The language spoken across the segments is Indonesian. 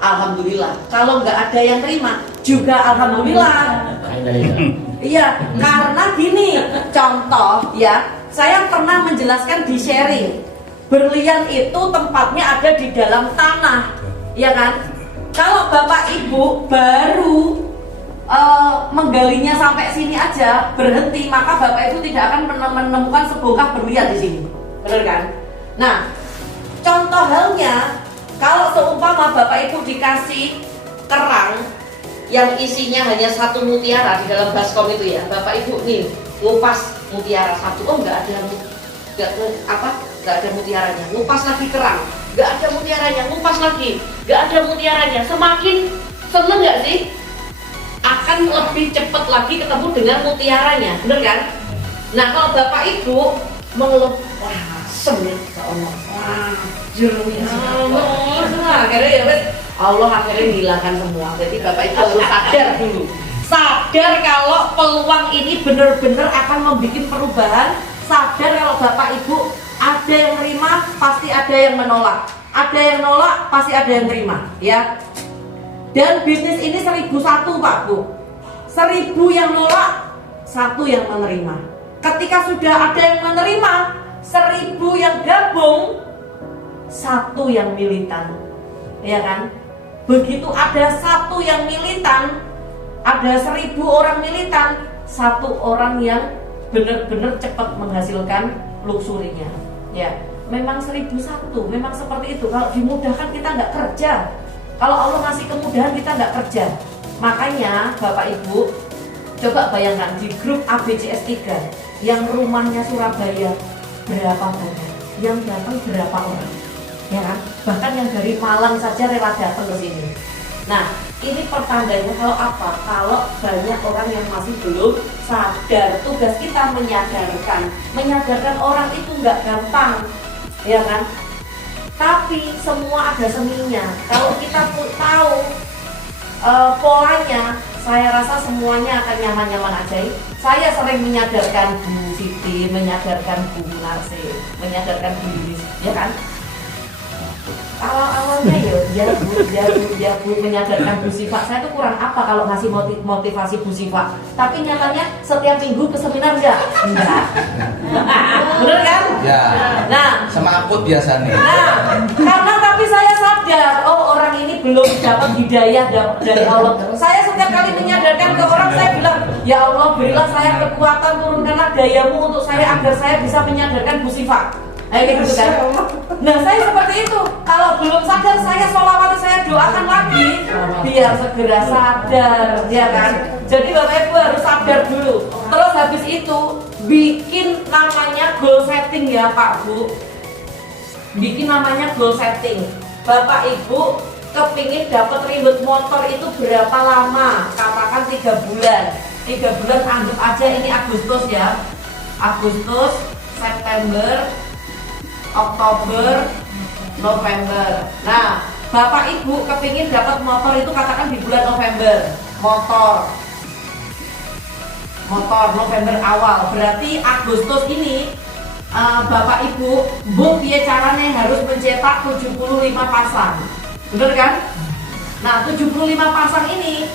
Alhamdulillah. Kalau nggak ada yang terima juga alhamdulillah. Iya, karena gini, contoh ya, saya pernah menjelaskan di sharing, berlian itu tempatnya ada di dalam tanah, ya kan? Kalau bapak ibu baru menggalinya sampai sini aja berhenti, maka bapak ibu tidak akan menemukan sebongkah berlian di sini, benar kan? Nah, contoh halnya, kalau seumpama bapak ibu dikasih kerang yang isinya hanya satu mutiara di dalam baskom itu ya, bapak ibu nih ngupas mutiara satu, oh nggak ada mutiaranya, ngupas lagi kerang, nggak ada mutiaranya, ngupas lagi, nggak ada mutiaranya, semakin seneng nggak sih? Akan lebih cepat lagi ketemu dengan mutiaranya, bener kan? Nah kalau bapak ibu mengeluh, wah asem ya, wah jeruknya, akhirnya ya Allah akhirnya menghilangkan semua. Jadi bapak ibu harus sadar dulu, sadar kalau peluang ini benar-benar akan membuat perubahan. Sadar kalau bapak ibu ada yang terima, pasti ada yang menolak, ada yang nolak, pasti ada yang terima, ya. Dan bisnis ini 1001 Pak Bu, 1000 yang nolak, 1 yang menerima. Ketika sudah ada yang menerima, 1000 yang gabung, 1 yang militan, ya kan? Begitu ada 1 yang militan, ada 1000 orang militan, 1 orang yang benar-benar cepat menghasilkan luxurinya, ya. Memang 1001, memang seperti itu. Kalau dimudahkan kita nggak kerja, kalau Allah ngasih kemudahan kita nggak kerja. Makanya Bapak Ibu coba bayangkan di grup ABCS 3 yang rumahnya Surabaya berapa banyak, yang datang berapa orang, ya kan? Bahkan yang dari Malang saja rela datang ke sini. Nah, ini pertandanya kalau apa? Kalau banyak orang yang masih belum sadar. Tugas kita menyadarkan orang itu nggak gampang, ya kan? Tapi semua ada seninya. Kalau kita tahu polanya, saya rasa semuanya akan nyaman-nyaman aja. Saya sering menyadarkan Bu Siti, menyadarkan Bu Narsi, menyadarkan Bu Yunis, ya kan? Awal-awalnya ya Bu menyadarkan Bu Siva. Saya tuh kurang apa kalau ngasih motivasi Bu Siva. Tapi nyatanya setiap minggu ke seminar enggak? Bener kan? Ya. Nah, semaput biasanya. Nah, karena tapi saya sadar, oh orang ini belum dapat hidayah dari Allah. Saya setiap kali menyadarkan ke orang, saya bilang, ya Allah berilah saya kekuatan, turunkanlah dayamu untuk saya agar saya bisa menyadarkan Bu Siva. Kayak gitu kan? Nah saya seperti itu. Kalau belum sadar, saya sholawat, saya doakan lagi biar segera sadar, ya kan? Jadi Bapak Ibu harus sadar dulu. Terus habis itu bikin namanya goal setting ya Pak Bu. Bikin namanya goal setting. Bapak Ibu kepingin dapat remote motor itu berapa lama? Katakan 3 bulan. 3 bulan anggap aja ini Agustus ya. Agustus, September, Oktober, November. Nah, Bapak Ibu kepingin dapat motor itu katakan di bulan November. Motor November awal. Berarti Agustus ini Bapak Ibu, piye caranya harus mencetak 75 pasang. Bener kan? Nah, 75 pasang ini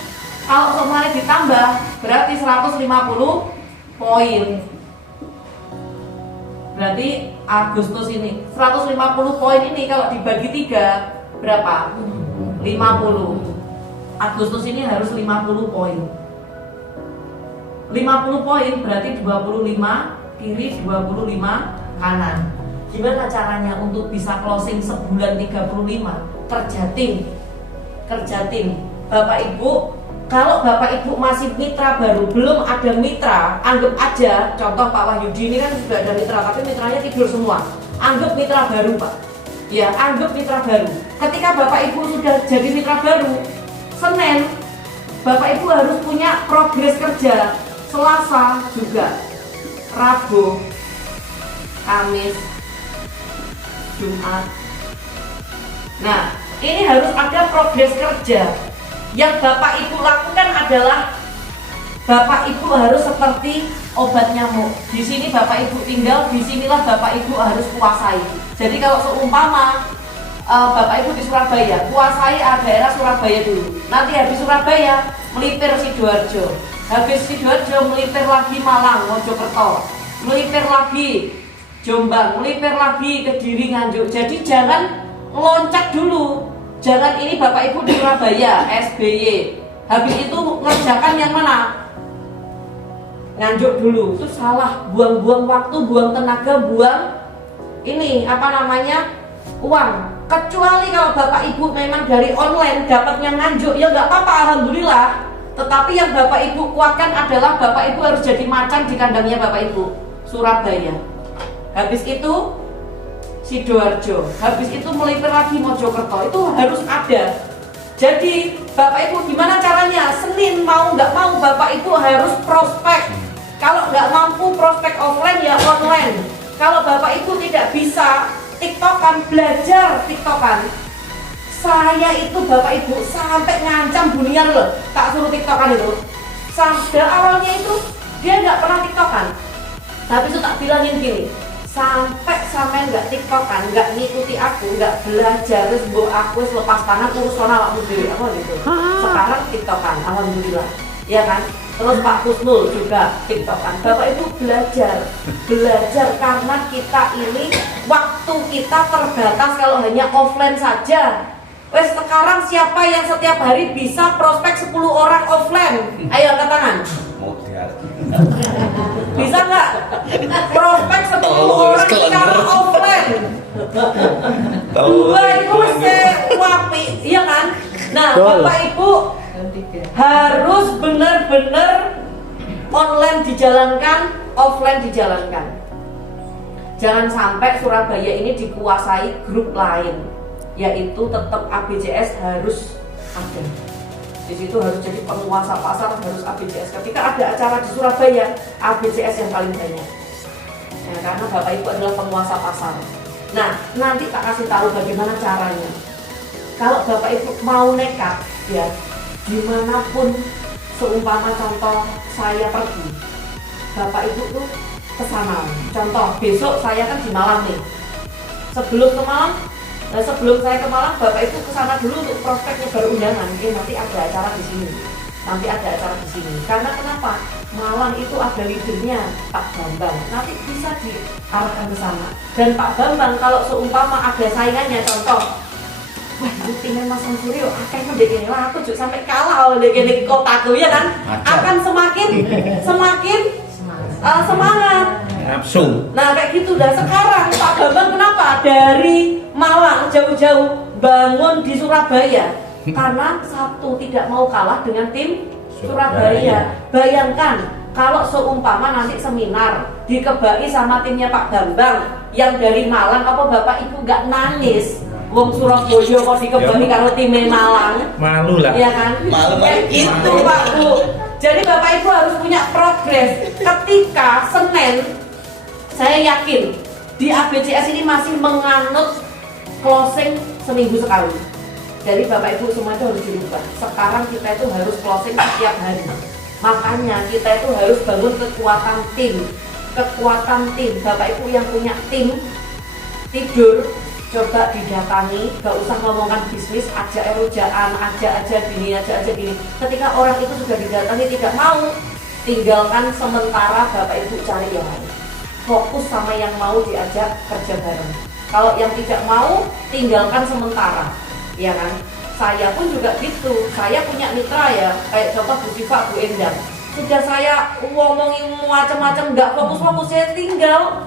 kalau semuanya ditambah berarti 150 poin. Berarti Agustus ini 150 poin ini kalau dibagi 3 berapa? 50. Agustus ini harus 50 poin. 50 poin berarti 25 kiri, 25 kanan. Gimana caranya untuk bisa closing sebulan 35? Kerja tim. Bapak Ibu, kalau Bapak Ibu masih mitra baru, belum ada mitra, anggap aja, contoh Pak Wahyudi ini kan sudah ada mitra, tapi mitranya tidur semua. Anggap mitra baru Pak. Ya, anggap mitra baru. Ketika Bapak Ibu sudah jadi mitra baru, Senin, Bapak Ibu harus punya progres kerja. Selasa juga, Rabu, Kamis, Jumat. Nah, ini harus ada progres kerja. Yang Bapak Ibu lakukan adalah Bapak Ibu harus seperti obat nyamuk. Di sini Bapak Ibu tinggal, di sinilah Bapak Ibu harus kuasai. Jadi kalau seumpama Bapak Ibu di Surabaya, kuasai daerah Surabaya dulu. Nanti habis Surabaya, melipir Sidoarjo. Habis Sidoarjo, melipir lagi Malang, Mojokerto. Melipir lagi Jombang, melipir lagi Kediri, Nganjuk. Jadi jangan loncat dulu. Jangan ini Bapak Ibu di Surabaya, SBY. Habis itu ngerjakan yang mana? Nganjuk dulu. Itu salah, buang-buang waktu, buang tenaga, buang ini apa namanya? Uang. Kecuali kalau Bapak Ibu memang dari online dapatnya Nganjuk, ya nggak apa-apa, alhamdulillah. Tetapi yang Bapak Ibu kuatkan adalah Bapak Ibu harus jadi macan di kandangnya Bapak Ibu, Surabaya. Habis itu Sidoarjo, habis itu melipir lagi Mojokerto. Itu harus ada. Jadi Bapak Ibu gimana caranya? Senin mau nggak mau Bapak Ibu harus prospek. Kalau nggak mampu prospek offline ya online. Kalau Bapak Ibu tidak bisa TikTokan, belajar TikTokan. Saya itu Bapak Ibu sampai ngancam Bunian loh, tak suruh TikTokan itu. Sampai awalnya itu dia nggak pernah TikTokan. Tapi itu tak bilangin gini, sampai sampai nggak TikTokan, nggak ngikuti aku, nggak belajar, terus aku lepas tangan urus soal awakmu sendiri, apa gitu. Sekarang TikTokan, alhamdulillah, ya kan. Terus Pak Kusnul juga TikTokan. Bapak Ibu belajar karena kita ini waktu kita terbatas kalau hanya offline saja. Wes sekarang siapa yang setiap hari bisa prospek 10 orang offline? Ayo angkat tangan. Bisa nggak? Prospek 10 orang secara offline. Dua itu masih wapi, iya kan? Nah, Bapak Ibu harus benar-benar online dijalankan, offline dijalankan. Jangan sampai Surabaya ini dikuasai grup lain, yaitu tetap ABCS harus ada. Di situ harus jadi penguasa pasar, harus ABCS. Ketika ada acara di Surabaya, ABCS yang paling banyak. Ya, karena Bapak Ibu adalah penguasa pasar. Nah, nanti tak kasih tahu bagaimana caranya. Kalau Bapak Ibu mau nekat, ya dimanapun, seumpama contoh saya pergi, Bapak Ibu tuh kesana. Contoh besok saya kan di Malang nih. Sebelum ke Malang, sebelum saya ke Malang, Bapak Ibu kesana dulu untuk prospeknya baru undangan. Nanti ada acara di sini. Nanti ada acara di sini. Karena kenapa? Malang itu ada leadernya Pak Bambang. Nanti bisa diarahkan ke sana. Dan Pak Bambang kalau seumpama ada saingannya, contoh, wah rutinnya Mas Suryo akan mendek ini lah, aku juga sampai kalah oleh gini kotaku, ya kan? Akan semakin semangat. Nafsu. Nah kayak gitu dah. Sekarang Pak Bambang kenapa dari Malang jauh-jauh bangun di Surabaya? Karena satu, tidak mau kalah dengan tim Surabaya. Bayangkan kalau seumpama nanti seminar dikebai sama timnya Pak Bambang yang dari Malang, apa Bapak Ibu nggak nangis? Wong Surabaya kok dikebani karo time Malang. Malu lah. Iya kan? Malu Kayak gitu Pak Bu. Jadi Bapak Ibu harus punya progres. Ketika Senin, saya yakin di ABCS ini masih menganut closing seminggu sekali. Jadi Bapak Ibu semua itu harus dirubah. Sekarang kita itu harus closing setiap hari. Makanya kita itu harus bangun kekuatan tim. Kekuatan tim. Bapak Ibu yang punya tim tidur, coba didatangi, gak usah ngomongkan bisnis, ajak erojaan, ajak aja gini. Ketika orang itu sudah didatangi tidak mau, tinggalkan sementara, Bapak Ibu cari yang lain. Fokus sama yang mau diajak kerja bareng. Kalau yang tidak mau, tinggalkan sementara, ya kan? Saya pun juga gitu. Saya punya mitra ya, kayak contoh Bu Siva, Bu Endang. Sudah saya ngomongin macam-macam, nggak fokus-fokus, saya tinggal.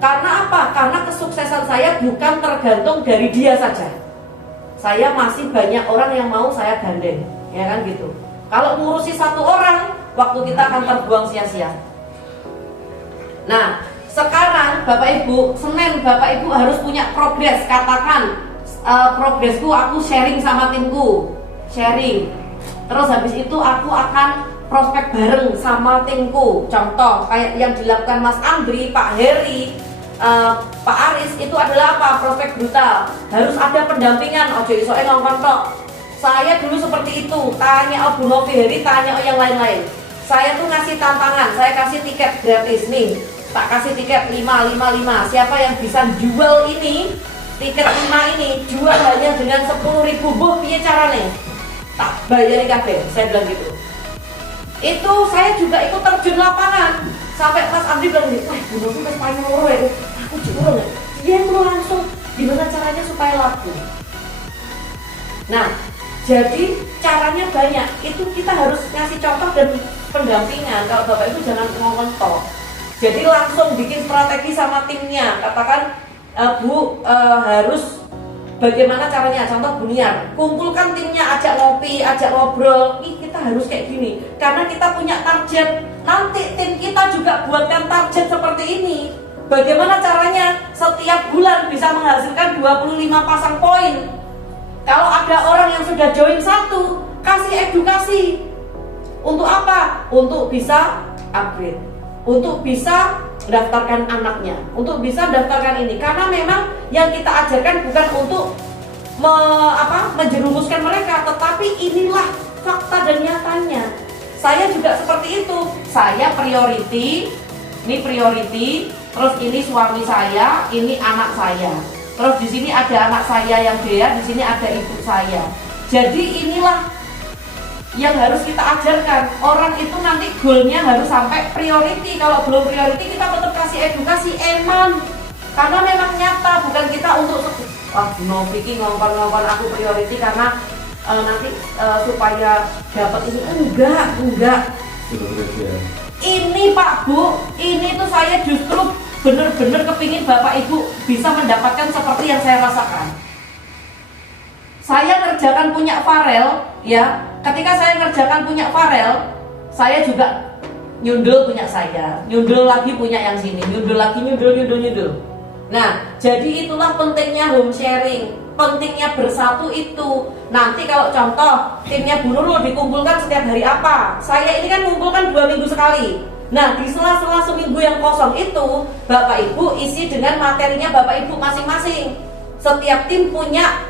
Karena apa? Karena kesuksesan saya bukan tergantung dari dia saja. Saya masih banyak orang yang mau saya gandeng, ya kan gitu. Kalau ngurusi satu orang, waktu kita akan terbuang sia-sia. Nah, sekarang Bapak Ibu, Senin Bapak Ibu harus punya progres. Katakan progresku, aku sharing sama timku, sharing. Terus habis itu aku akan prospek bareng sama timku. Contoh kayak yang dilakukan Mas Andri, Pak Heri, Pak Aris, itu adalah apa? Prospek brutal. Harus ada pendampingan, ojo isoke ngomong tok. Saya dulu seperti itu, tanya Abu Novi Heri, tanya yang lain-lain. Saya tuh ngasih tantangan, saya kasih tiket gratis nih. Tak kasih tiket 5. Siapa yang bisa jual ini tiket 5 ini jual hanya dengan 10.000, boh piye carane? Tak bayari kabeh, saya bilang gitu. Itu saya juga ikut terjun lapangan. Sampai Mas Abdi bilang gitu, wah bunuhku wis paling loro ya. Aku juga ya. Dia itu langsung gimana caranya supaya laku. Nah, jadi caranya banyak. Itu kita harus ngasih contoh dan pendampingan. Kalau Bapak Ibu jangan ngomong tok. Jadi langsung bikin strategi sama timnya. Katakan Bu harus bagaimana caranya? Contoh Buniar, kumpulkan timnya, ajak ngopi, ajak ngobrol. Ih, kita harus kayak gini. Karena kita punya target. Nanti tim kita juga buatkan target seperti ini. Bagaimana caranya? Setiap bulan bisa menghasilkan 25 pasang poin. Kalau ada orang yang sudah join 1, kasih edukasi. Untuk apa? Untuk bisa upgrade, untuk bisa daftarkan anaknya, untuk bisa daftarkan ini. Karena memang yang kita ajarkan bukan untuk menjerumuskan mereka, tetapi inilah fakta dan nyatanya. Saya juga seperti itu. Saya priority, ini priority, terus ini suami saya, ini anak saya. Terus di sini ada anak saya yang Dea, di sini ada ibu saya. Jadi inilah yang harus kita ajarkan. Orang itu nanti goalnya harus sampai priority. Kalau belum priority kita tetap kasih edukasi eman. Karena memang nyata, bukan kita untuk no Vicky ngongkon aku priority karena nanti supaya dapat ini. Enggak. Ini Pak Bu, ini tuh saya justru bener-bener kepingin Bapak Ibu bisa mendapatkan seperti yang saya rasakan. Saya ngerjakan punya Farel, ya. Ketika saya ngerjakan punya Farel, saya juga nyundul punya saya, nyundul lagi punya yang sini, nyundul lagi, nyundul. Nah, jadi itulah pentingnya home sharing, pentingnya bersatu itu. Nanti kalau contoh timnya Bu Nurul dikumpulkan setiap hari apa? Saya ini kan mengumpulkan 2 minggu sekali. Nah, di sela-sela seminggu yang kosong itu, Bapak Ibu isi dengan materinya Bapak Ibu masing-masing. Setiap tim punya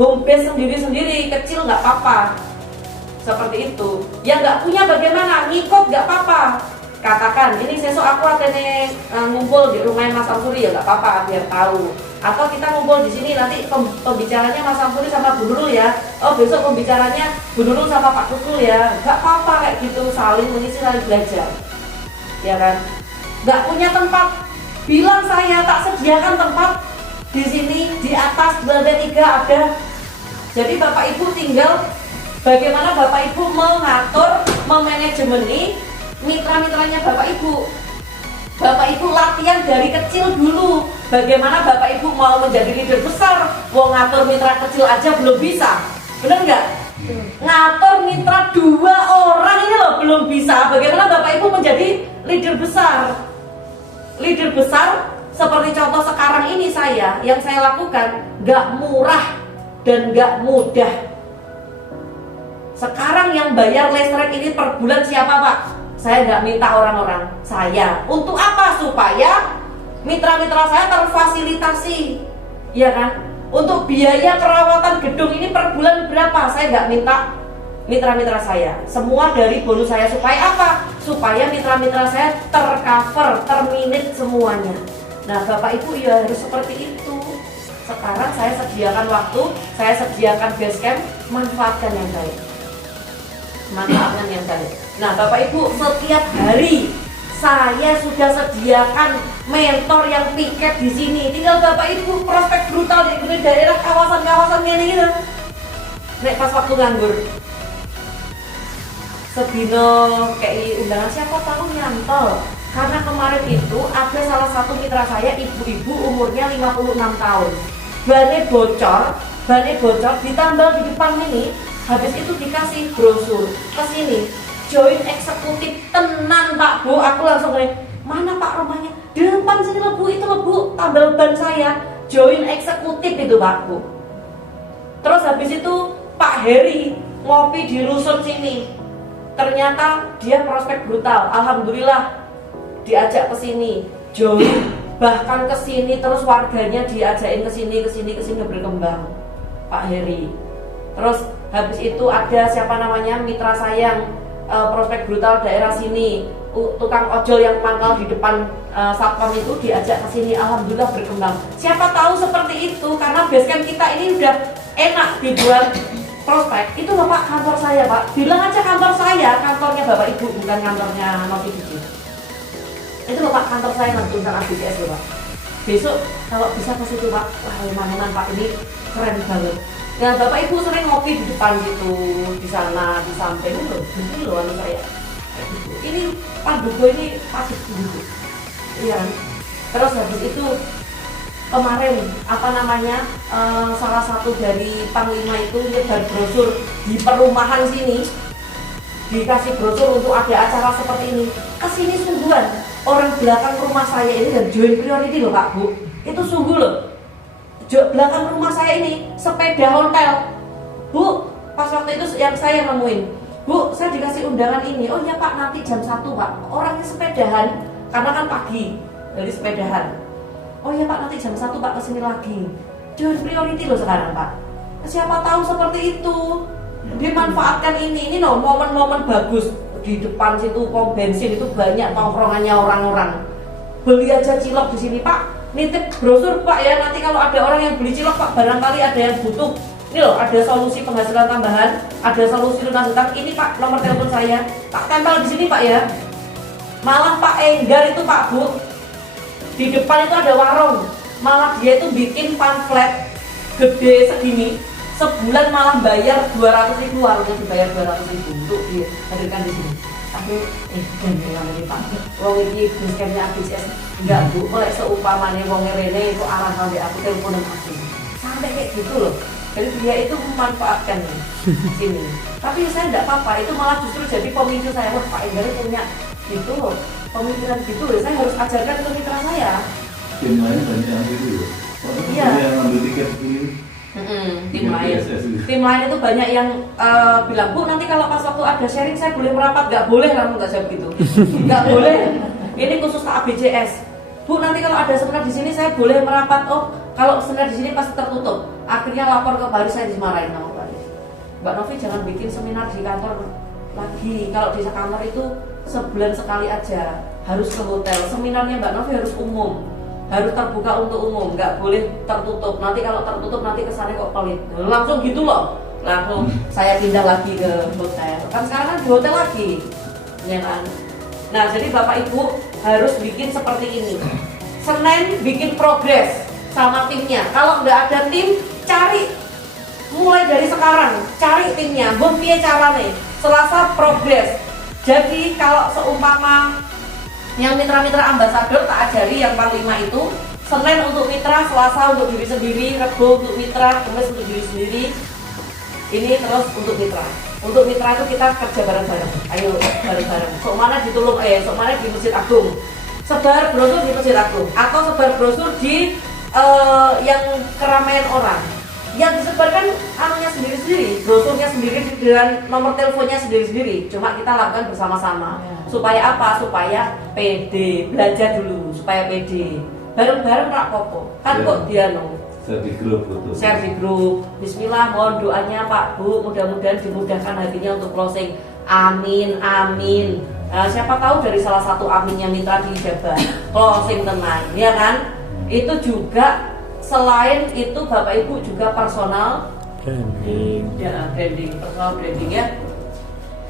home base sendiri-sendiri, kecil nggak apa-apa. Seperti itu. Yang nggak punya bagaimana? Ngikut nggak apa-apa. Katakan, ini sesok aku atene ngumpul di rumah Mas Samsuri, ya nggak apa-apa, biar tahu. Atau kita ngumpul di sini, nanti pembicaranya Mas Samsuri sama Bu Nurul ya. Oh, besok pembicaranya Bu Nurul sama Pak Kutul ya. Nggak apa-apa kayak gitu, saling mengisi, saling belajar. Ya kan? Nggak punya tempat, bilang saya tak sediakan tempat di sini, di atas lantai 3 ada. Jadi Bapak Ibu tinggal bagaimana Bapak Ibu mengatur, memanajemeni mitra-mitranya Bapak Ibu. Bapak Ibu latihan dari kecil dulu. Bagaimana Bapak Ibu mau menjadi leader besar? Mau ngatur mitra kecil aja belum bisa. Benar nggak? Ngatur mitra 2 orang ini loh belum bisa. Bagaimana Bapak Ibu menjadi leader besar? Leader besar seperti contoh sekarang ini yang saya lakukan nggak murah dan nggak mudah. Sekarang yang bayar listrik ini per bulan siapa Pak? Saya nggak minta orang-orang, saya. Untuk apa? Supaya mitra-mitra saya terfasilitasi, ya kan? Untuk biaya perawatan gedung ini per bulan berapa? Saya nggak minta mitra-mitra saya. Semua dari bonus saya. Supaya apa? Supaya mitra-mitra saya tercover, terminate semuanya. Nah, Bapak Ibu ya harus seperti itu. Sekarang saya sediakan waktu, saya sediakan base camp, manfaatkan yang baik. Manfaatkan yang baik. Nah, Bapak Ibu, setiap hari saya sudah sediakan mentor yang piket di sini. Tinggal Bapak Ibu prospek brutal di daerah kawasan-kawasan ini gitu. Nek pas waktu nganggur, sebino kayak undangan siapa tahu nyantol. Karena kemarin itu ada salah satu mitra saya, ibu-ibu umurnya 56 tahun. Bannya bocor, ditambal di depan ini. Habis itu dikasih brosur ke sini. Join eksekutif tenan Pak Bu. Aku langsung ngomong, mana Pak rumahnya? Di depan sini loh Bu, itu loh Bu, tambal ban saya. Join eksekutif itu Pak Bu. Terus habis itu Pak Heri ngopi di rusun sini. Ternyata dia prospek brutal. Alhamdulillah diajak ke sini, join, bahkan ke sini, terus warganya diajakin ke sini berkembang. Pak Heri. Terus habis itu ada siapa namanya mitra saya yang prospek brutal daerah sini, tukang ojol yang mangkal di depan satpam itu diajak ke sini, alhamdulillah berkembang. Siapa tahu seperti itu karena basecamp kita ini udah enak dibuat prospek. Itu loh Pak kantor saya Pak, bilang aja kantor saya, kantornya Bapak Ibu bukan kantornya Novi Biji. Itu loh Pak kantor saya nanti tulisan ABCS loh Pak. Besok kalau bisa ke situ Pak, wah teman-teman Pak ini keren banget. Nah Bapak Ibu sering ngopi di depan situ, di sana, di samping loh, ini loh anu saya. Ini Pak Dugo ini pasti dulu, iya kan? Terus habis itu kemarin apa namanya salah satu dari Panglima itu nyebar brosur di perumahan sini, dikasih brosur untuk ada acara seperti ini. Kesini sungguhan orang belakang rumah saya ini dan join priority loh Pak Bu, itu sungguh loh. Belakang rumah saya ini sepeda hotel Bu, pas waktu itu yang saya nemuin, Bu, saya dikasih undangan ini. Oh ya Pak, nanti jam 1 Pak. Orangnya sepedahan, karena kan pagi dari sepedahan. Oh ya Pak, nanti jam 1 Pak kesini lagi. Join priority loh sekarang Pak. Siapa tahu seperti itu. Dia manfaatkan ini loh momen-momen bagus. Di depan situ pom bensin itu banyak tongkrongannya orang-orang. Beli aja cilok di sini Pak. Nitip brosur Pak ya, nanti kalau ada orang yang beli cilok Pak, barangkali ada yang butuh. Ini loh, ada solusi penghasilan tambahan, ada solusi lunas hutang. Ini Pak, nomor telepon saya. Tak tempel di sini Pak ya. Malah Pak Enggar itu Pak Bu, di depan itu ada warung. Malah dia itu bikin pamflet gede segini. Sebulan malah bayar 200.000, warungnya dibayar 200.000 untuk dihadirkan di sini. Tapi jangan ini Pak. Wong iki basecampnya ABCS enggak Bu, oleh seumpamane wong rene itu arah sampai aku telepon aku. Sampai kayak gitu loh. Jadi dia itu memanfaatkan sini. Tapi saya enggak apa-apa, itu malah justru jadi pemicu saya. Wah Pak Enggar punya gitu loh, pemikiran gitu loh. Saya harus ajarkan ke mitra saya. Tim lain banyak yang gitu loh. Iya. Yang ambil tiket ini. Tim lain itu banyak yang bilang, Bu nanti kalau pas waktu ada sharing saya boleh merapat. Nggak boleh, kamu nggak jawab gitu. Nggak boleh. Ini khusus ke ABCS. Bu nanti kalau ada seminar di sini saya boleh merapat. Oh kalau seminar di sini pasti tertutup. Akhirnya lapor ke Baris, saya dimarahin sama Baris. Mbak Novi jangan bikin seminar di kantor lagi. Kalau di kantor itu sebulan sekali aja, harus ke hotel. Seminarnya Mbak Novi harus umum, harus terbuka untuk umum, nggak boleh tertutup. Nanti kalau tertutup nanti kesannya kok pelit. Langsung gitu loh. Langsung saya pindah lagi ke hotel. Kan sekarang kan di hotel lagi, ya kan. Nah jadi Bapak Ibu harus bikin seperti ini. Senin bikin progres sama timnya. Kalau nggak ada tim, cari mulai dari sekarang, cari timnya. Bung piye carane? Selasa progres. Jadi kalau seumpama yang mitra-mitra ambasador tak ajari yang Panglima itu, Senin untuk mitra, Selasa untuk diri sendiri, Rebo untuk mitra, Kamis untuk diri sendiri. Ini terus untuk mitra. Untuk mitra itu kita kerja bareng-bareng. Ayo bareng-bareng. Sok mana ditulung sok mana di Masjid Agung. Sebar brosur di Masjid Agung atau sebar brosur di yang keramaian orang. Yang disebarkan anunya sendiri-sendiri, brosurnya sendiri dan nomor teleponnya sendiri-sendiri. Cuma kita lakukan bersama-sama. Supaya apa? Supaya PD, belajar dulu supaya PD. Bareng-bareng rak popo. Kan Ya. kok dia Share di grup betul. share di grup. Bismillah, mohon doanya Pak Bu, mudah-mudahan dimudahkan hatinya untuk closing. Amin, amin. Nah, siapa tahu dari salah satu aminnya mitra diijabah closing tenang, ya kan? Itu juga selain itu Bapak Ibu juga personal branding, personal branding ya.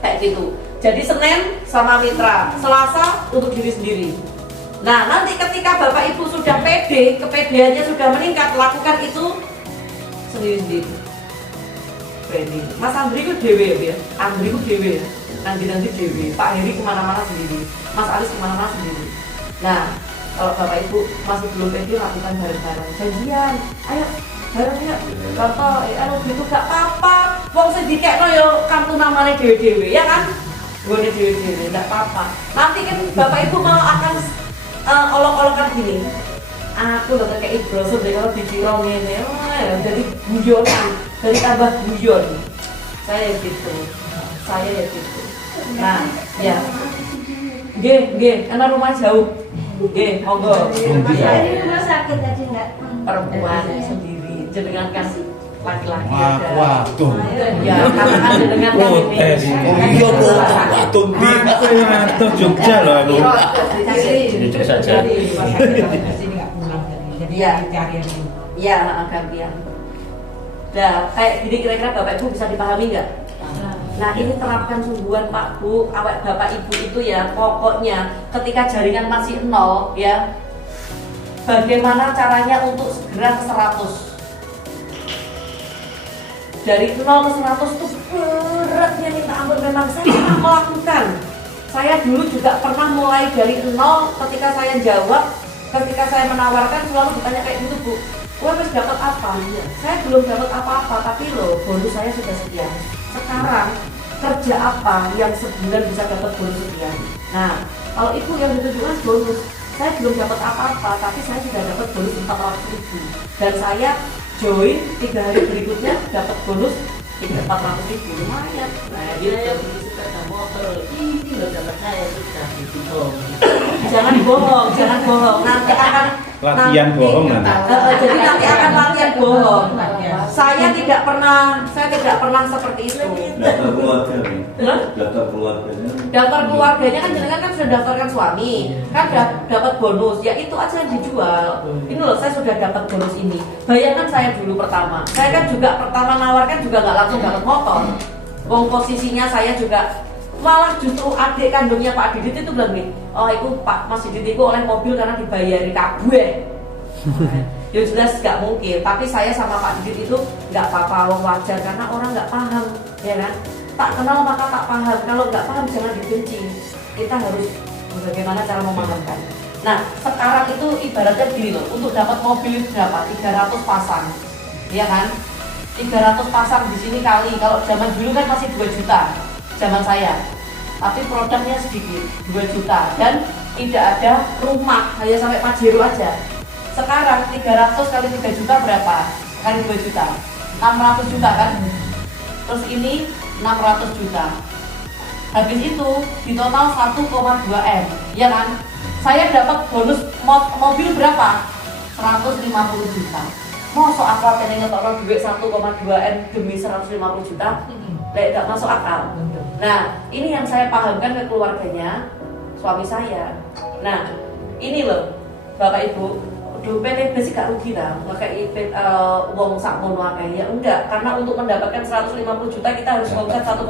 Kayak gitu. Jadi Senin sama mitra, Selasa untuk diri sendiri. Nah nanti ketika Bapak Ibu sudah pede, kepedeannya sudah meningkat, lakukan itu sendiri-sendiri. Branding. Mas Andri itu dewe ya, Andri itu dewe ya. Nanti dewe. Pak Heri kemana-mana sendiri, Mas Alis kemana-mana sendiri. Nah kalau Bapak Ibu masih belum pede, lakukan bareng-bareng. Janjian, ayo bareng ya. Contoh, gitu gak apa-apa. Wong sing dikekno yo kartu namanya dewe-dewe ya kan? Gue dewe-dewe, gak apa-apa. Nanti kan Bapak Ibu malah akan olok-olokan gini. Aku udah kayak brosur deh kalau dikira ngene, jadi guyonan, dari tambah guyon. Saya gitu. Nah, ya. Nggih, karena rumah jauh. Nggih, monggo. Ini rumah sakit tadi enggak? Perempuan sendiri, jenengan kan laki-laki Waduh. ya katakan dengan kan ini Oh iya Bu, wadon di Atau Jogja loh aku. Jujur saja. Iya. Iya, gantian. Nah, kayak gini kira-kira Bapak Ibu bisa dipahami nggak? Nah, ini terapkan sungguhan Pak Bu, awak Bapak Ibu itu ya, pokoknya ketika jaringan masih 0 ya, bagaimana caranya untuk segera ke 100? Dari 0 ke 100 itu beratnya minta ampun, memang saya pernah melakukan. Saya dulu juga pernah mulai dari 0 ketika saya jawab, ketika saya menawarkan selalu ditanya kayak gitu, Bu, harus dapat apa? Ya, saya belum dapat apa-apa, tapi loh bonus saya sudah sekian. Sekarang kerja apa yang sebulan bisa dapat bonus sekian? Nah, kalau Ibu yang ditujukan bonus, saya belum dapat apa-apa, tapi saya sudah dapat bonus 400.000 dan saya join 3 hari berikutnya dapat bonus 400.000, lumayan. Nah, dia yang beli sepeda motor ini loh dapat saya sudah gitu. Jangan bohong, jangan bohong. Nanti akan Latihan bohong nanti. Jadi nanti akan latihan bohong. Saya tidak pernah seperti itu. Daftar keluarga nih. Hah? Daftar keluarganya. Daftar keluarganya kan jenengan kan sudah daftarkan suami, kan dapat bonus, ya itu aja yang dijual. Ini loh saya sudah dapat bonus ini. Bayangkan saya dulu pertama, saya kan juga pertama nawarkan juga nggak langsung dapat motor. Wong posisinya saya juga malah justru adik kandungnya Pak Didit itu bilang nih, oh itu Pak Mas Didit itu oleh mobil karena dibayari kabeh. Ya jelas nggak mungkin, tapi saya sama Pak Didit itu nggak apa-apa, wajar karena orang nggak paham, ya kan? Tak kenal maka tak paham, kalau nggak paham jangan dibenci. Kita harus bagaimana cara memahamkan. Nah sekarang itu ibaratnya gini loh, untuk dapat mobil itu berapa? 300 pasang, ya kan? 300 pasang di sini kali, kalau zaman dulu kan masih 2 juta, zaman saya. Tapi produknya sedikit, 2 juta dan tidak ada rumah, hanya sampai Pajero aja. Sekarang 300 kali 3 juta berapa? Kali 2 juta 600 juta kan? Terus ini 600 juta. Habis itu di total 1,2 M, ya kan? Saya dapat bonus mobil berapa? 150 juta. Mosok akal kene ngetokno duit 1,2 M demi 150 juta? Lek gak masuk akal. Nah, ini yang saya pahamkan ke keluarganya suami saya. Nah, ini loh Bapak Ibu, PTB sih gak rugi lah, pakai uang sakmono akeh ya enggak, karena untuk mendapatkan 150 juta kita harus omset 1,2.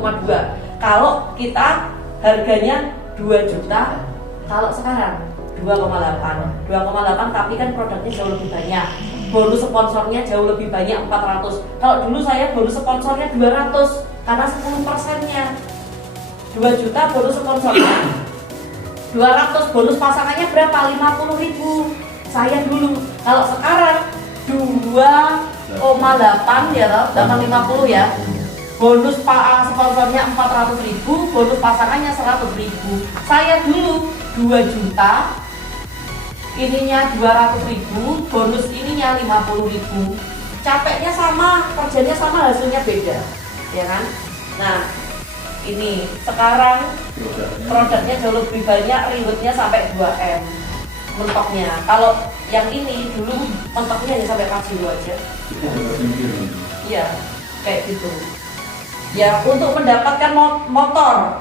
Kalau kita harganya 2 juta, kalau sekarang 2,8 tapi kan produknya jauh lebih banyak. Bonus sponsornya jauh lebih banyak 400. Kalau dulu saya bonus sponsornya 200 karena 10%-nya. 2 juta bonus sponsornya. 200 bonus pasangannya berapa? 50.000. Saya dulu. Kalau sekarang 2,8 ya toh, 850 ya. Bonus sponsornya 400.000, bonus pasangannya 100.000. Saya dulu 2 juta, ininya 200.000, bonus ininya 50.000. Capeknya sama, kerjanya sama, hasilnya beda, ya kan? Nah, ini sekarang produknya jauh lebih banyak, ribetnya sampai 2 M mentoknya. Kalau yang ini dulu mentoknya hanya sampai Pajero aja. Iya, kayak gitu. Ya, untuk mendapatkan motor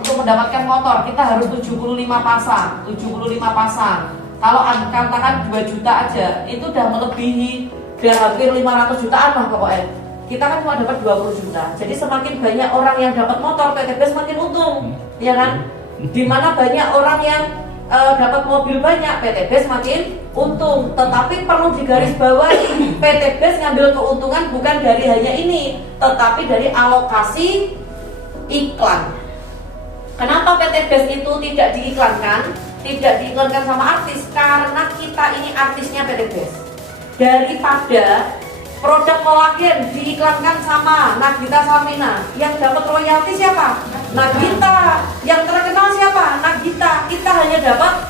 kita harus 75 pasang, 75 pasang. Kalau katakan 2 juta aja, itu udah melebihi, udah hampir 500 jutaan lah pokoknya. Kita kan cuma dapat 20 juta. Jadi semakin banyak orang yang dapat motor, PTB semakin untung, ya kan? Dimana banyak orang yang dapat mobil banyak, PTB semakin untung. Tetapi perlu digarisbawahi, PTB ngambil keuntungan bukan dari hanya ini, tetapi dari alokasi iklan. Kenapa PTB itu tidak diiklankan? Tidak diiklankan sama artis, karena kita ini artisnya PTB. Daripada produk kolagen diiklankan sama Nagita Slavina, yang dapat royalti siapa? Nagita. Yang terkenal siapa? Nagita. Kita hanya dapat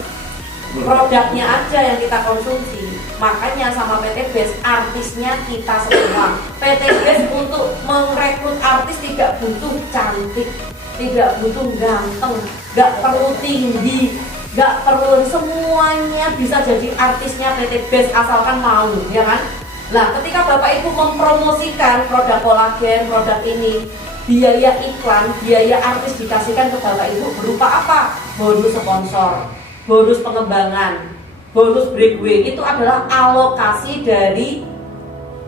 produknya aja yang kita konsumsi. Makanya sama PT Best, artisnya kita semua. PT Best untuk merekrut artis tidak butuh cantik, tidak butuh ganteng, gak perlu tinggi, gak perlu, semuanya bisa jadi artisnya PT Best asalkan mau, ya kan? Nah, ketika Bapak Ibu mempromosikan produk kolagen, produk ini, biaya iklan, biaya artis dikasihkan ke Bapak Ibu berupa apa? Bonus sponsor, bonus pengembangan, bonus breakaway, itu adalah alokasi dari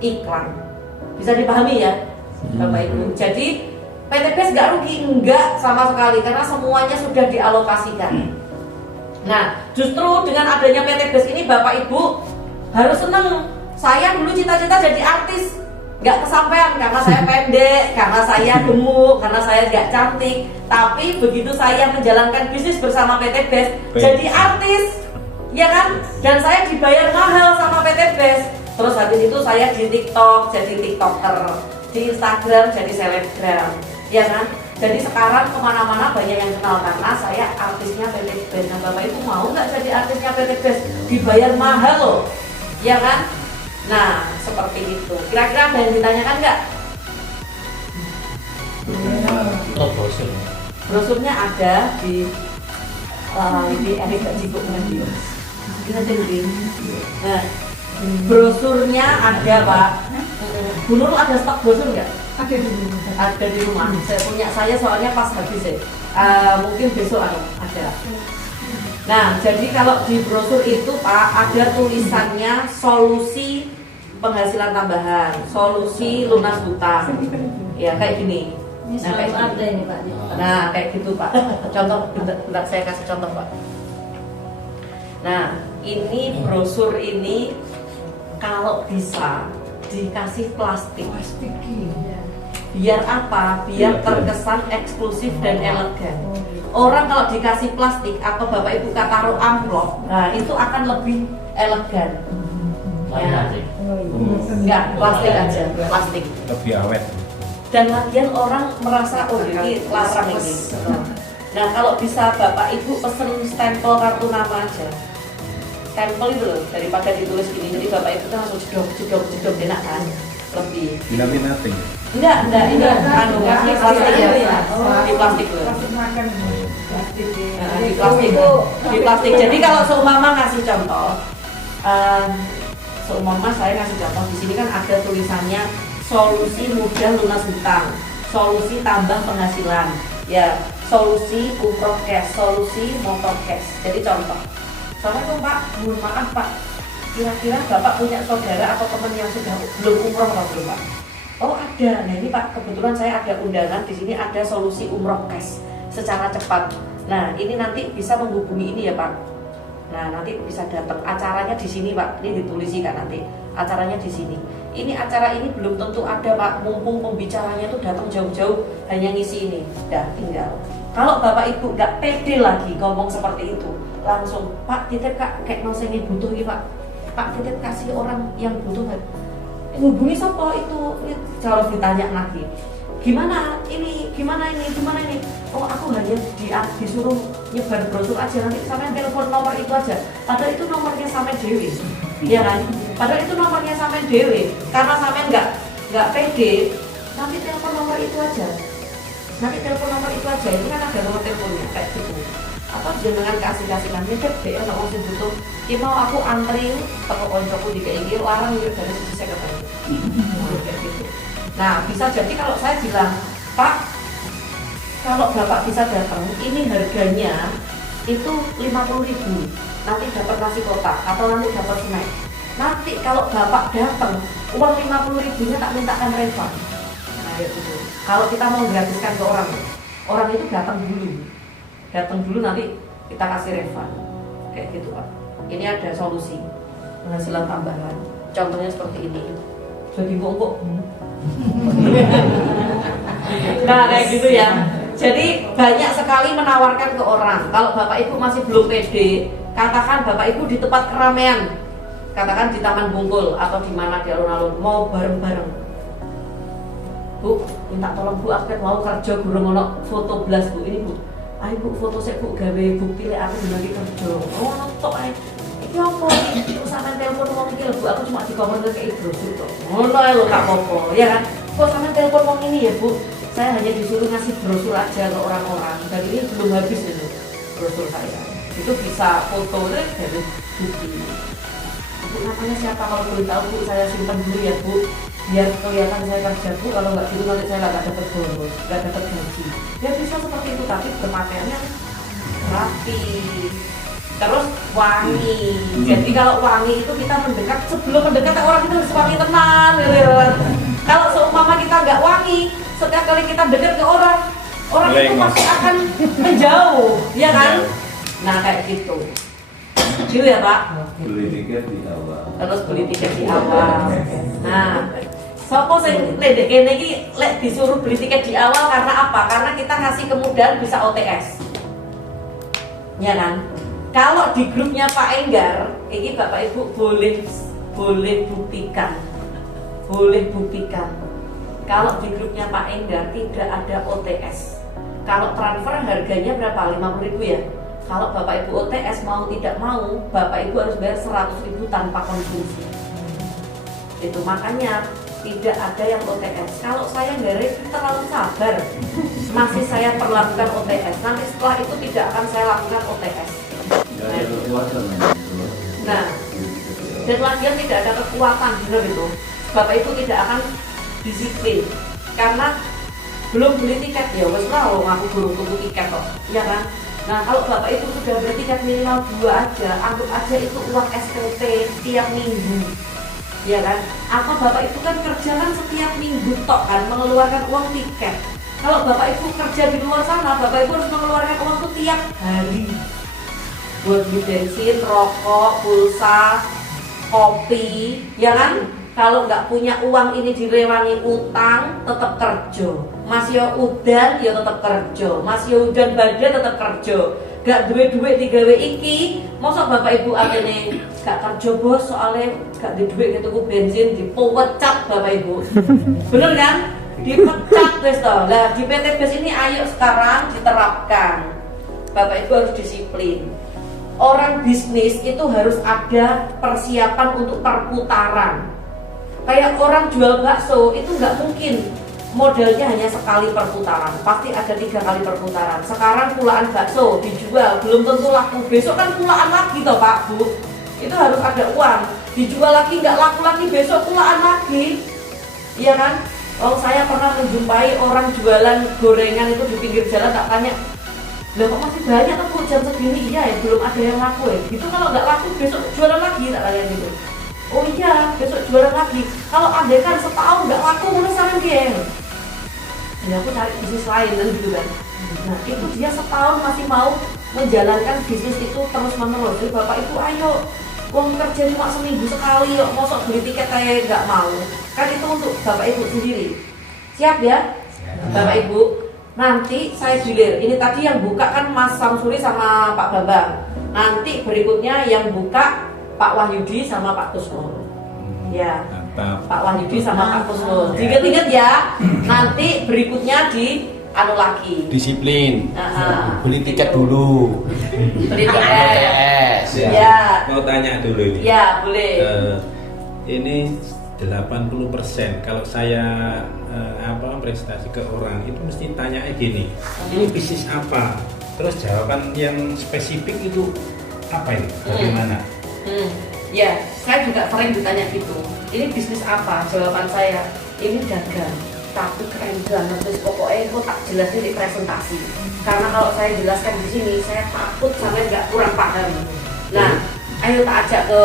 iklan. Bisa dipahami ya, Bapak Ibu? Jadi PT BES nggak rugi, enggak sama sekali, karena semuanya sudah dialokasikan. Nah, justru dengan adanya PT BES ini Bapak Ibu harus senang. Saya dulu cita-cita jadi artis, nggak kesampaian karena saya pendek, karena saya gemuk, karena saya nggak cantik. Tapi begitu saya menjalankan bisnis bersama PT BES, jadi artis, ya kan? Dan saya dibayar mahal sama PT BES. Terus habis itu saya di TikTok jadi TikToker, di Instagram jadi selebgram, ya kan? Jadi sekarang kemana-mana banyak yang kenal karena saya artisnya PT BES. Nah, Bapak Ibu mau nggak jadi artisnya PT BES? Dibayar mahal loh, ya kan? Nah, seperti itu. Kira-kira ada yang ditanyakan nggak? Oh, brosur. Brosurnya ada di Erik Jiko Radio. Kita jadi. Nah, brosurnya ada Pak. Bu Nurul ada stok brosur nggak? Ada di rumah. Saya soalnya pas habis ya. Mungkin besok ada. Nah, jadi kalau di brosur itu Pak ada tulisannya solusi penghasilan tambahan, solusi lunas hutang. Ya kayak gini. Nah, kayak ada ini Pak. Nah, kayak gitu Pak. Contoh, bentar saya kasih contoh Pak. Nah, ini brosur ini kalau bisa dikasih plastik. Biar apa? Biar terkesan eksklusif dan elegan. Orang kalau dikasih plastik atau Bapak Ibu taruh amplop, nah itu akan lebih elegan. Ya. Enggak, plastik aja, plastik. Lebih awet. Dan lagian orang merasa oh ini larang ini. Nah, kalau bisa Bapak Ibu pesen stempel kartu nama aja. Stempel itu loh, daripada ditulis gini. Jadi Bapak Ibu langsung jedok enak kan? Lebih. Minati. Enggak, ini di plastik ya. Di plastik loh. Di plastik. Jadi kalau seumpama ngasih contoh, seumpama saya ngasih contoh di sini kan ada tulisannya solusi mudah lunas hutang, solusi tambah penghasilan, ya, solusi umroh cash, solusi motor cash. Jadi contoh. Assalamualaikum Pak, mohon maaf Pak. Kira-kira Bapak punya saudara atau teman yang sudah belum umroh atau belum Pak? Oh ada. Nah ini Pak, kebetulan saya ada undangan di sini ada solusi umroh cash secara cepat. Nah ini nanti bisa menghubungi ini ya Pak. Nah nanti bisa datang acaranya di sini Pak. Ini ditulisikan nanti acaranya di sini. Ini acara ini belum tentu ada Pak. Mumpung pembicaranya itu datang jauh-jauh hanya ngisi ini. Dah tinggal. Kalau Bapak Ibu nggak pede lagi ngomong seperti itu, langsung Pak titip Kak kayak nosengin butuh ya Pak. Pak titip kasih orang yang butuh kan. Hubungi siapa itu harus ditanya lagi. Gimana ini? Oh aku hanya disuruh nyebar brosur aja, nanti sampai telepon nomor itu aja. Padahal itu nomornya sampai dewi, ya kan? Padahal itu nomornya sampai dewi. Karena sampai nggak pede, nanti telepon nomor itu aja. Itu kan ada nomor teleponnya kayak gitu. Atau jangan kasihkan nitip deh, kalau masih butuh. Ki mau aku antri toko koncoku di KIG larang dari sisi saya ketemu. Kayak gitu. Nah bisa jadi kalau saya bilang Pak, kalau Bapak bisa datang, ini harganya itu 50.000, nanti dapat nasi kotak atau nanti dapat snack. Nanti kalau Bapak datang, uang 50.000-nya tak mintakan refund. Nah gitu. Kalau kita mau gratiskan ke orang itu datang dulu nanti kita kasih refund. Kayak gitu Pak. Ini ada solusi penghasilan tambahan. Contohnya seperti ini. Jadi kok. Nah kayak gitu ya. Jadi banyak sekali menawarkan ke orang. Kalau Bapak Ibu masih belum pede, katakan Bapak Ibu di tempat keramaian, katakan di Taman Bungkul atau di mana di alun-alun mau bareng-bareng. Bu, minta tolong Bu, aku mau kerja gurung ono foto belas Bu ini Bu. Ayo Bu foto saya Bu gawe bukti lek aku lagi kerja. Oh nonton ae. Iki opo iki? Sampeyan telepon wong iki lho Bu, aku cuma dikomen ke Ibu to. Ngono ae lho gak apa-apa, ya kan? Kok sampeyan telepon wong ini ya Bu? Saya hanya disuruh ngasih brosur aja ke orang-orang. Dan ini belum habis ini brosur saya. Itu bisa foto dari bukti. Bu, namanya siapa? Kalau boleh tahu Bu, saya simpan dulu ya Bu, biar kelihatan saya kerja Bu. Kalau nggak gitu nanti saya nggak dapat bonus, nggak dapat gaji. Ya bisa seperti itu, tapi berpakaiannya rapi, terus wangi. Jadi kalau wangi itu kita mendekat, sebelum mendekat orang itu harus wangi tenan. Kalau seumpama kita nggak wangi, setiap kali kita dekat ke orang itu pasti akan menjauh, ya kan? Nah kayak gitu. Deal ya Pak? Beli tiket di awal. Terus beli tiket di awal. Nah, sopo sing ledek kene iki lek disuruh beli tiket di awal karena apa? Karena kita ngasih kemudahan bisa OTS. Ya kan? Kalau di grupnya Pak Enggar, ini Bapak Ibu boleh buktikan. Boleh buktikan. Kalau di grupnya Pak Enggar tidak ada OTS. Kalau transfer harganya berapa? 50.000 ya? Kalau Bapak Ibu OTS mau tidak mau, Bapak Ibu harus bayar 100.000 tanpa konsumsi. Itu makanya tidak ada yang OTS. Kalau saya nggak terlalu sabar, masih saya perlakukan OTS. Nanti setelah itu tidak akan saya lakukan OTS. Nggak ada kekuatan. Nah, dan lagian tidak ada kekuatan, benar itu. Bapak Ibu tidak akan disiplin karena belum beli tiket ya wes lah, aku belum tunggu tiket kok, ya kan? Nah kalau Bapak Ibu sudah beli tiket minimal 2 aja, anggap aja itu uang SPP tiap minggu, ya kan? Atau Bapak Ibu kan kerja kan setiap minggu tok kan mengeluarkan uang tiket. Kalau Bapak Ibu kerja di luar sana, Bapak Ibu harus mengeluarkan uang itu tiap hari buat beli bensin, rokok, pulsa, kopi, ya kan? Kalau nggak punya uang ini direwangi utang, tetap kerja. Masih udan, ya tetap kerja. Masih udan badan, tetap kerja. Gak duit-duit digawe iki, masa Bapak Ibu akhirnya gak kerja bos, soalnya gak di duit gitu bensin, dipecat Bapak Ibu. Bener kan? Dipecat wes toh. Lah di PT BES ini ayo sekarang diterapkan. Bapak Ibu harus disiplin. Orang bisnis itu harus ada persiapan untuk perputaran. Kayak orang jual bakso itu nggak mungkin modalnya hanya sekali perputaran, pasti ada 3 kali perputaran. Sekarang pulaan bakso dijual belum tentu laku, besok kan pulaan lagi toh Pak Bu. Itu harus ada uang, dijual lagi nggak laku lagi, besok pulaan lagi, iya kan? Oh saya pernah menjumpai orang jualan gorengan itu di pinggir jalan, tak tanya, lah kok masih banyak tuh Bu jam segini? Iya ya belum ada yang laku ya. Gitu kalau nggak laku besok jualan lagi, tak tanya gitu. Oh iya, besok jualan lagi. Kalau ada kan setahun nggak laku, menesan dia. Ya aku cari bisnis lain kan gitu kan. Nah itu dia setahun masih mau menjalankan bisnis itu terus menerus. Jadi Bapak Ibu ayo, uang kerja cuma seminggu sekali, yuk mosok beli tiket kayak nggak mau. Kan itu untuk Bapak Ibu sendiri. Siap ya, Bapak Ibu. Nanti saya gilir. Ini tadi yang buka kan Mas Samsuri sama Pak Bambang. Nanti berikutnya yang buka Pak Wahyudi sama Pak Kusmo. Ya, Pak Wahyudi sama Pak Kusmo. Ingat-ingat ya. Nanti berikutnya di anu lagi. Disiplin. Beli tiket dulu. Beli tiket. Ya. Mau tanya dulu ini. Ya, boleh. Ini 80% kalau saya prestasi ke orang itu mesti tanya gini, ini bisnis apa? Terus jawaban yang spesifik itu apa ini? Bagaimana? Ya, saya juga sering ditanya gitu. Ini bisnis apa? Jawaban saya, ini dagang. Tapi keren banget, terus pokoknya kok tak jelasin di presentasi. Karena kalau saya jelaskan di sini, saya takut sampai nggak kurang paham. Nah, ayo tak ajak ke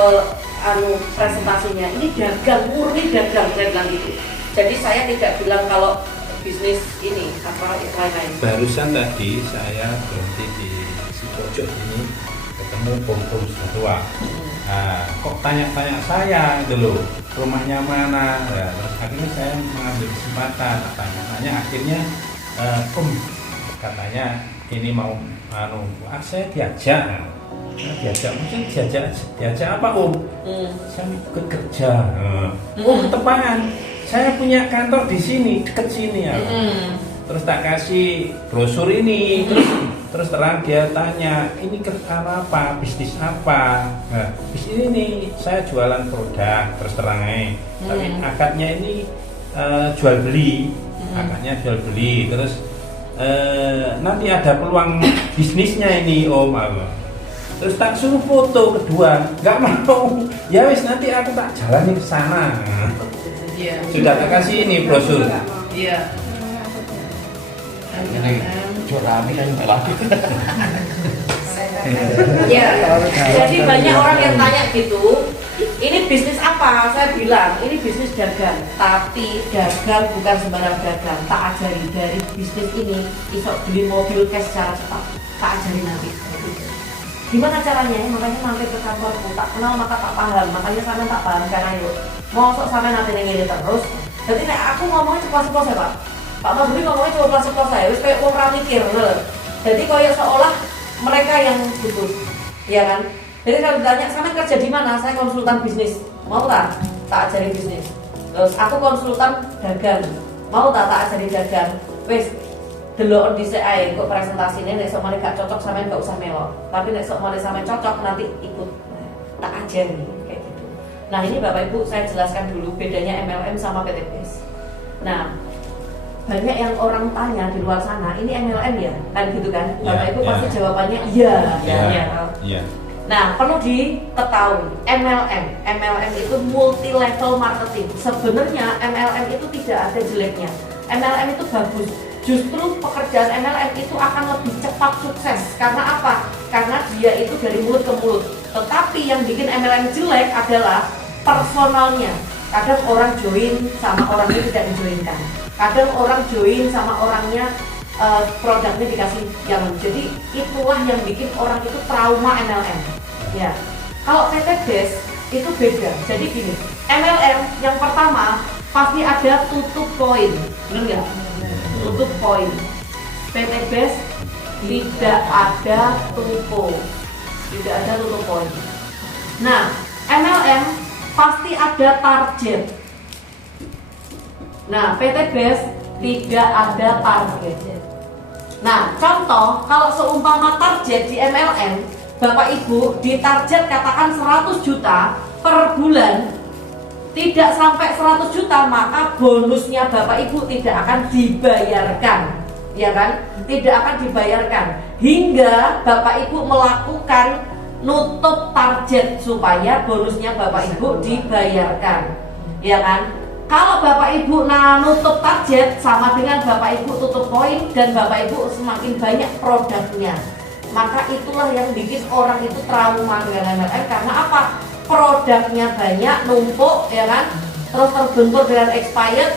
presentasinya. Ini dagang, murni dagang, saya bilang gitu. Jadi saya tidak bilang kalau bisnis ini apa lain-lain. Barusan tadi saya berhenti di si pojok ini ketemu pom-pom tua. Nah, kok tanya-tanya saya dulu rumahnya mana? Nah, terus akhirnya saya mengambil kesempatan tanya-tanya. Akhirnya katanya ini mau saya diajak. Mungkin diajak apa Saya ikut kerja. Oh ketepangan. Saya punya kantor di sini, dekat sini ya. Terus tak kasih brosur ini, terus terang dia tanya, ini kerja apa, bisnis apa? Nah, bisnis ini saya jualan produk, terus terangnya. Tapi akadnya ini jual beli, akadnya jual beli. Terus nanti ada peluang bisnisnya ini Om. terus tak suruh foto kedua, nggak mau. Ya wis nanti aku tak jalani ke sana. Iya. Sudah tak kasih ini brosur. Iya. Ini curami kan lagi. Ya, jadi banyak orang yang tanya gitu, ini bisnis apa? Saya bilang, ini bisnis dagang. Tapi dagang bukan sembarang dagang. Tak ajari dari bisnis ini, iso beli mobil cash secara cepat. Tak ajari nanti. Gimana caranya? Makanya mampir ke kantorku, tak kenal maka tak paham. Makanya sampean tak paham karena yuk. Mosok sampean nanti ngene terus. Jadi nek aku ngomongnya ceplos-ceplos ya, Pak. Pak Mas ngomongnya cuma ceplos-ceplos saya, wis kayak wong ra mikir. Jadi kayak seolah mereka yang gitu, ya kan? Jadi kalau ditanya, sama kerja di mana? Saya konsultan bisnis, mau tak? Tak ajari bisnis. Terus aku konsultan dagang, mau tak ajari dagang? Wes, delok dhisik ae, kok presentasine nek sok mene gak cocok sampean gak usah melok. Tapi nek sok mene sampean cocok nanti ikut. Tak ajari kayak gitu. Nah ini Bapak Ibu saya jelaskan dulu bedanya MLM sama PTBS. Nah banyak yang orang tanya di luar sana, ini MLM ya? Kan gitu kan? Bapak Ibu pasti jawabannya iya. Iya. Nah, perlu diketahui MLM itu multi level marketing. Sebenarnya MLM itu tidak ada jeleknya. MLM itu bagus. Justru pekerjaan MLM itu akan lebih cepat sukses. Karena apa? Karena dia itu dari mulut ke mulut. Tetapi yang bikin MLM jelek adalah personalnya. Kadang orang join sama orangnya tidak dijoinkan. Kadang orang join sama orangnya produknya dikasih jangan. Jadi itulah yang bikin orang itu trauma MLM. Ya. Kalau PTBS itu beda. Jadi gini, MLM yang pertama pasti ada tutup poin, benar nggak? Tutup poin. PTBS tidak ada tutup, tidak ada tutup poin. Nah, MLM pasti ada target. Nah, PTBS tidak ada target. Nah, contoh kalau seumpama target di MLM, Bapak Ibu ditarget katakan 100 juta per bulan, tidak sampai 100 juta maka bonusnya Bapak Ibu tidak akan dibayarkan, ya kan? Tidak akan dibayarkan hingga Bapak Ibu melakukan nutup target supaya bonusnya Bapak Ibu dibayarkan, ya kan? Kalau Bapak Ibu nutup target sama dengan Bapak Ibu tutup poin dan Bapak Ibu semakin banyak produknya, maka itulah yang bikin orang itu trauma dengan MLM. Karena apa? Produknya banyak, numpuk, ya kan? Terus terbentur dengan expired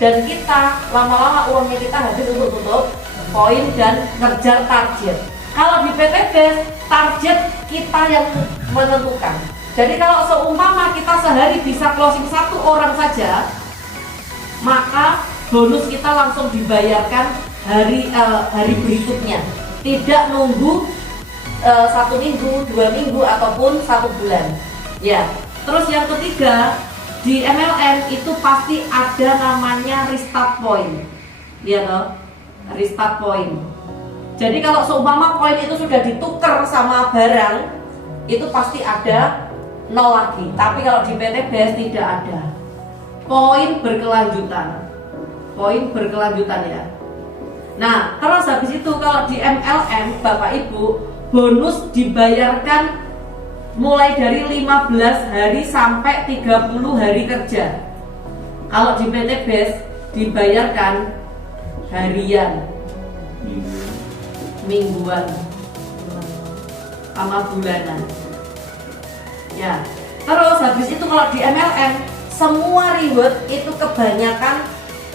dan kita lama-lama uangnya kita habis untuk tutup poin dan ngejar target. Kalau di PTBS target kita yang menentukan. Jadi kalau seumpama kita sehari bisa closing 1 orang saja, maka bonus kita langsung dibayarkan hari berikutnya. Tidak nunggu 1 minggu, 2 minggu ataupun 1 bulan. Ya. Terus yang ketiga di MLM itu pasti ada namanya restart point, ya toh, restart point. Jadi kalau seumpama koin itu sudah ditukar sama barang, itu pasti ada 0 lagi. Tapi kalau di PTBS tidak ada. Poin berkelanjutan. Poin berkelanjutan ya. Nah, terus habis itu kalau di MLM Bapak Ibu bonus dibayarkan mulai dari 15 hari sampai 30 hari kerja. Kalau di PTBS dibayarkan harian, mingguan, sama bulanan. Ya. Terus habis itu kalau di MLM semua reward itu kebanyakan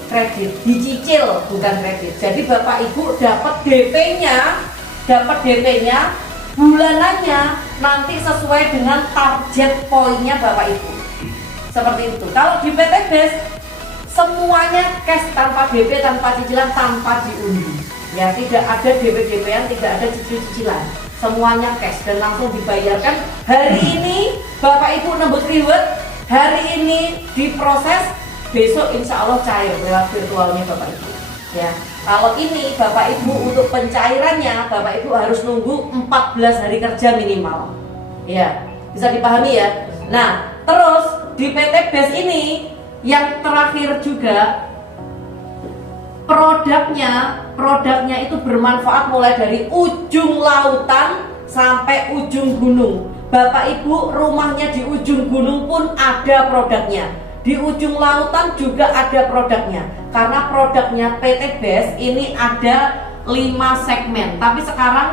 kredit, dicicil bukan kredit. Jadi Bapak Ibu dapat DP-nya, bulanannya nanti sesuai dengan target poinnya Bapak Ibu. Seperti itu. Kalau di PTBS semuanya cash tanpa DP, tanpa cicilan, tanpa diundi. Ya, tidak ada DP-DP-an, tidak ada cicil-cicilan. Semuanya cash dan langsung dibayarkan. Hari ini Bapak Ibu nembus reward, hari ini diproses, besok insya Allah cair lewat virtualnya Bapak Ibu. Ya, kalau ini Bapak Ibu untuk pencairannya Bapak Ibu harus nunggu 14 hari kerja minimal. Ya, bisa dipahami ya. Nah, terus di PTBS ini yang terakhir juga produknya itu bermanfaat mulai dari ujung lautan sampai ujung gunung. Bapak Ibu, rumahnya di ujung gunung pun ada produknya. Di ujung lautan juga ada produknya. Karena produknya PT BEST ini ada 5 segmen. Tapi sekarang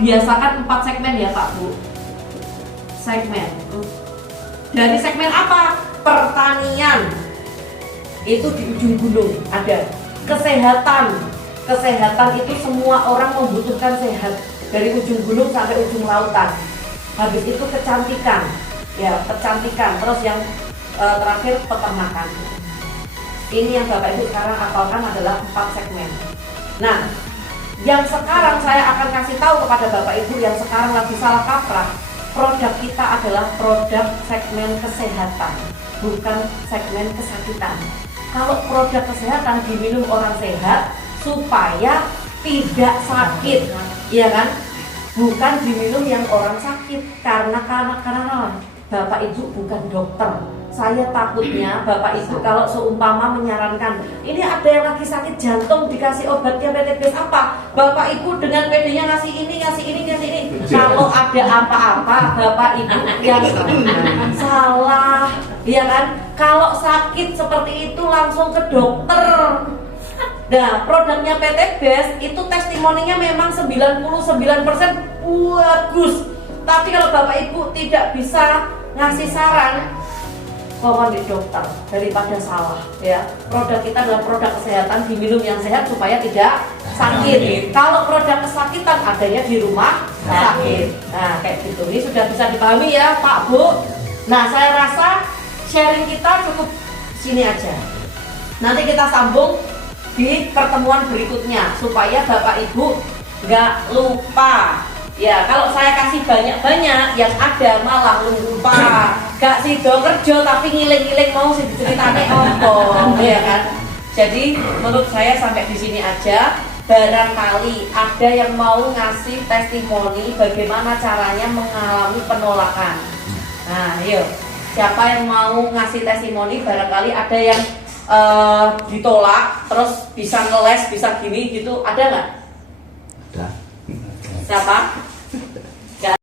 biasakan 4 segmen ya Pak Bu. Segmen. Dari segmen apa? Pertanian. Itu di ujung gunung ada. Kesehatan itu semua orang membutuhkan sehat. Dari ujung gunung sampai ujung lautan. Habis itu kecantikan, ya kecantikan. Terus yang terakhir peternakan. Ini yang Bapak Ibu sekarang hafalkan adalah 4 segmen. Nah, yang sekarang saya akan kasih tahu kepada Bapak Ibu yang sekarang lagi salah kaprah. Produk kita adalah produk segmen kesehatan, bukan segmen kesakitan. Kalau produk kesehatan diminum orang sehat supaya tidak sakit, ya kan? Bukan diminum yang orang sakit karena Bapak Ibu bukan dokter. Saya takutnya Bapak Ibu kalau seumpama menyarankan ini ada yang lagi sakit jantung dikasih obatnya PT BEST apa? Bapak Ibu dengan PD-nya ngasih ini. Kalau ada apa-apa Bapak Ibu yang salah, ya kan? Kalau sakit seperti itu langsung ke dokter. Nah, produknya PT BEST itu testimoninya memang 99% bagus. Tapi kalau Bapak Ibu tidak bisa ngasih saran, mohon di dokter daripada salah ya. Produk kita adalah produk kesehatan, diminum yang sehat supaya tidak sakit. Kalau produk kesakitan adanya di rumah sakit. Nah, kayak gitu. Ini sudah bisa dipahami ya, Pak Bu. Nah, saya rasa sharing kita cukup sini aja. Nanti kita sambung di pertemuan berikutnya supaya Bapak Ibu nggak lupa. Ya, kalau saya kasih banyak-banyak yang ada malah lupa. Gak sido kerja tapi ngiling-ngiling mau sih diceritane apa, ya kan? Jadi menurut saya sampai di sini aja. Barangkali ada yang mau ngasih testimoni bagaimana caranya mengalami penolakan. Nah, yuk. Siapa yang mau ngasih testimoni barangkali ada yang ditolak terus bisa ngeles bisa gini gitu, ada nggak? Ada. Siapa?